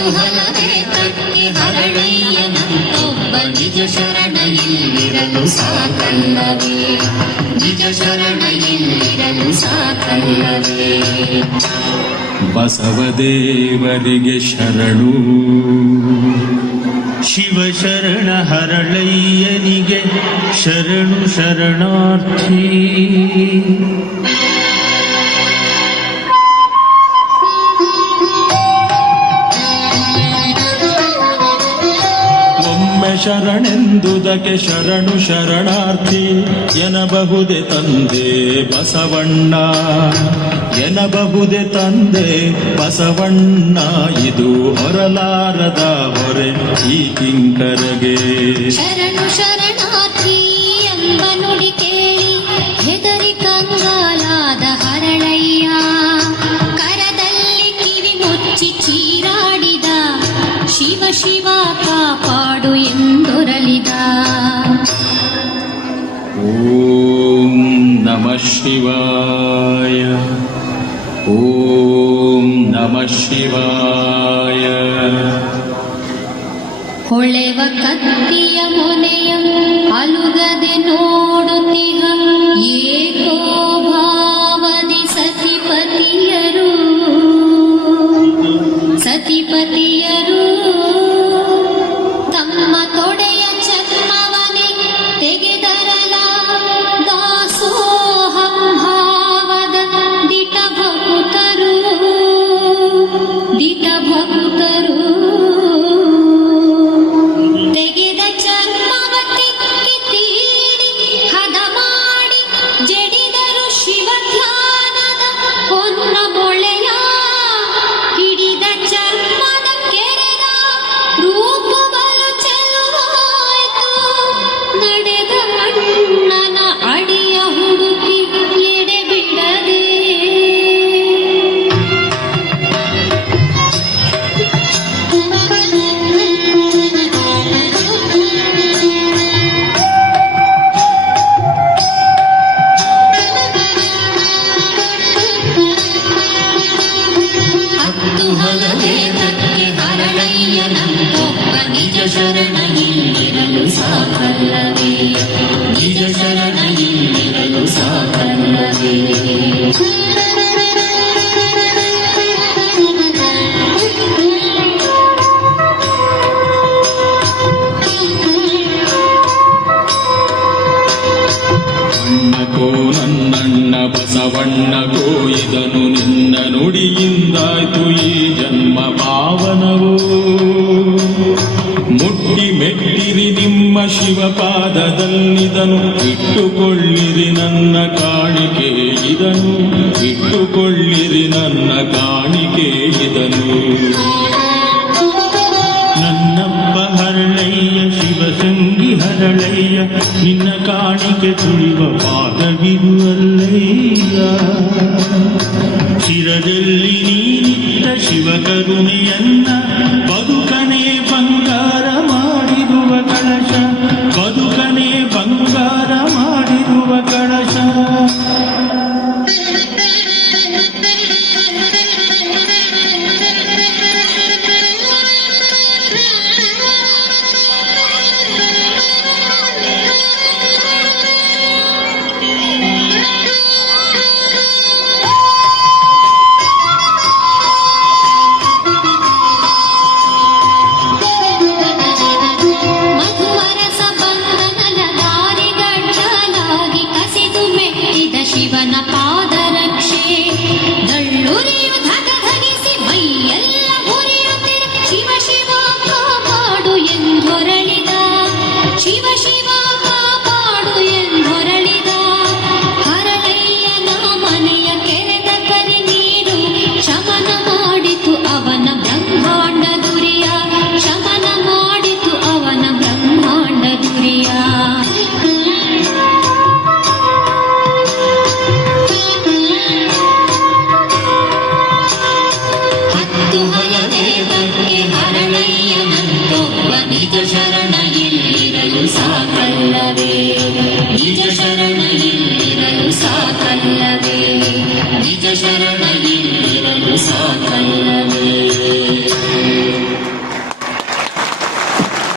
ಕುತೂಹಲವೇ ತಕ್ಕೆ ಹರಳಯ್ಯನಂತೊಬ್ಬ ನಿಜ ಶರಣ ಇಲ್ಲಿರಲು ಸಾಕಲ್ಲವೇ, ನಿಜ ಶರಣ ಇಲ್ಲಿರಲು ಸಾಕಲ್ಲವೇ. ಬಸವದೇವರಿಗೆ ಶರಣು, ಶಿವಶರಣ ಹರಳಯ್ಯನಿಗೆ ಶರಣು ಶರಣಾರ್ಥಿ. ಶರಣೆಂದುದಕ್ಕೆ ಶರಣು ಶರಣಾರ್ಥಿ ಎನ್ನಬಹುದೇ ತಂದೆ ಬಸವಣ್ಣ, ಎನ್ನಬಹುದೇ ತಂದೆ ಬಸವಣ್ಣ. ಇದು ಹೊರಲಾರದ ಹೊರೆ ಈ ಕಿಂಕರಗೆ. ಶರಣು ಶರಣಾರ್ಥಿ ಎಂಬ ನುಡಿ ಕೇಳಿ ಹೆದರಿ ಕಂಗಾಲಾದ ಹರಳಯ್ಯ, ಕರದಲ್ಲಿ ಕಿವಿ ಮುಚ್ಚಿ ಚೀರಾಡಿದ ಶಿವ ಶಿವ ಕಾಪಾಡು ಎಂದೊರಲಿದ. ಓಂ ನಮಃ ಶಿವಾಯ, ಓಂ ನಮಃ ಶಿವಾಯ. ಹೊಳೆವ ಕತ್ತಿಯ ಮೊನೆಯ ಅಲುಗದೆ ನೋಡುತ್ತಿಹ ಏಕೋ ಭಾವದಿ ಸತಿಪತಿಯರು, ಸತಿಪತಿಯರು ತಮ್ಮ ತೊಡೆಯ ಚರ್ಮವನೆ ತೆಗೆದರಲ ದಾಸೋಹಂ ಭಾವದ ದಿಟ ಭಕ್ತರು, ದಿಟ ಭಕ್ತರು ತೆಗೆದ ಚರ್ಮವ ತಿಕ್ಕಿ ತೀಡಿ ಹದ ಮಾಡಿ ಜಡಿದರು ಶಿವ ಧ್ಯಾನದ ಹೊನ್ನ ಮೊಳೆಯ. ಹಿಡಿದ ಚರ್ಮದ ಕೆರೆದ ರೂಪ ಬಲು ಚೆಲುವಾಯ್ತು, ನಡೆದ ಅಣ್ಣನ ಅಡಿಯ ಹುಡುಕಿ ಎಡೆ ಬಿಡದೆ. ಕುತೂಹಲವೇ ತಕ್ಕೆ ಹರಳಯ್ಯನಂತೊಬ್ಬ ನಿಜ ಶರಣ ಇಲ್ಲಿರಲು ಸಾಕಲ್ಲವೇ, ನಿಜ ಶರಣ ಇಲ್ಲಿರಲು ಸಾಕಲ್ಲವೇ. ಅಣ್ಣಕೋ ನನ್ನಣ್ಣ ಬಸವಣ್ಣಕೋ ಇದನು ನಿನ್ನ ನುಡಿಯಿಂದಾಯ್ತು ಈ ಜನ್ಮ ಪಾವನವು. ಮುಟ್ಟಿ ಮೆಟ್ಟಿರಿ ನಿಮ್ಮ ಶಿವಪಾದದಲ್ಲಿದನು, ಇಟ್ಟುಕೊಳ್ಳಿರಿ ನನ್ನ ಕಾಣಿಕೆ ಇದನು, ಇಟ್ಟುಕೊಳ್ಳಿರಿ ನನ್ನ ಕಾಣಿಕೆ ಇದನು. ನನ್ನಪ್ಪ ಹರಳಯ್ಯ ಶಿವಸಂಗಿ ಹರಳಯ್ಯ, ನಿನ್ನ ಕಾಣಿಕೆ ತುಳಿವ ಪಾದವಿರುವಲ್ಲಯ್ಯ. ಶಿರದಲ್ಲಿ ನೀನಿಟ್ಟ ಶಿವಕರುಣೆಯನ್ನ ಬದುಕನೇ ಬಂಗಾರ ಮಾಡಿರುವ ಕಳಶ, ಬದುಕನೇ ಬಂಗಾರ ಮಾಡಿರುವ ಕಳಶ. ಶಿವನ ಪಾದರಕ್ಷೆ ದಳ್ಳುರಿಯು ಧರಿಸಿ ಮೈಯೆಲ್ಲ ಹುರಿಯುತ್ತಿರ ಶಿವ ಶಿವ ಕಾಪಾಡು ಎಂದೊರಳಿದ, ಶಿವ ಶಿವ ಕಾಪಾಡು ಎಂದೊರಳಿದ. ಹರಳಯ್ಯನ ಮನೆಯ ಕೆರೆದ ಕರಿ ನೀರು ಶಮನ ಮಾಡಿತು ಅವನ ಬ್ರಹ್ಮಾಂಡ ದುರಿಯ, ಶಮನ ಮಾಡಿತು ಅವನ ಬ್ರಹ್ಮಾಂಡ ದುರಿಯ. ನಿಜ ಶರಣ ಇಲ್ಲಿರಲು ಸಾಕಲ್ಲವೇ, ನಿಜ ಶರಣ ಇಲ್ಲಿರಲು ಸಾಕಲ್ಲವೇ, ನಿಜ ಶರಣ